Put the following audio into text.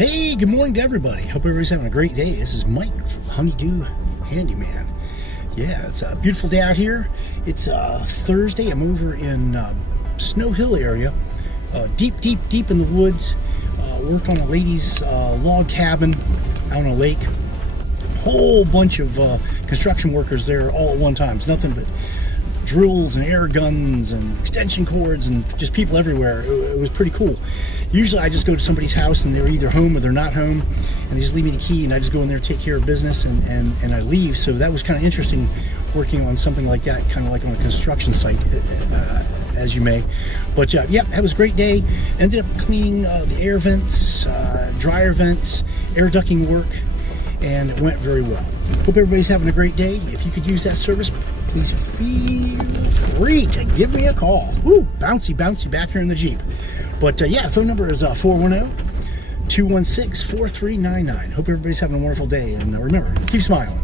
Hey, good morning to everybody. Hope everybody's having a great day. This is Mike from Honeydew Handyman. Yeah, it's a beautiful day out here. It's Thursday. I'm over in Snow Hill area, deep in the woods. Worked on a lady's log cabin out on a lake. Whole bunch of construction workers there all at one time. It's nothing but drills and air guns and extension cords and just people everywhere. It was pretty cool. Usually I just go to somebody's house and they're either home or they're not home, and they just leave me the key and I just go in there, take care of business, and I leave. So that was kind of interesting, working on something like that, kind of like on a construction site, as you may. But yeah, that was a great day. Ended up cleaning the air vents, dryer vents, air ducting work, and it went very well. Hope everybody's having a great day. If you could use that service, please feel free to give me a call. Ooh, bouncy back here in the Jeep. But yeah, phone number is 410-216-4399. Hope everybody's having a wonderful day. And remember, keep smiling.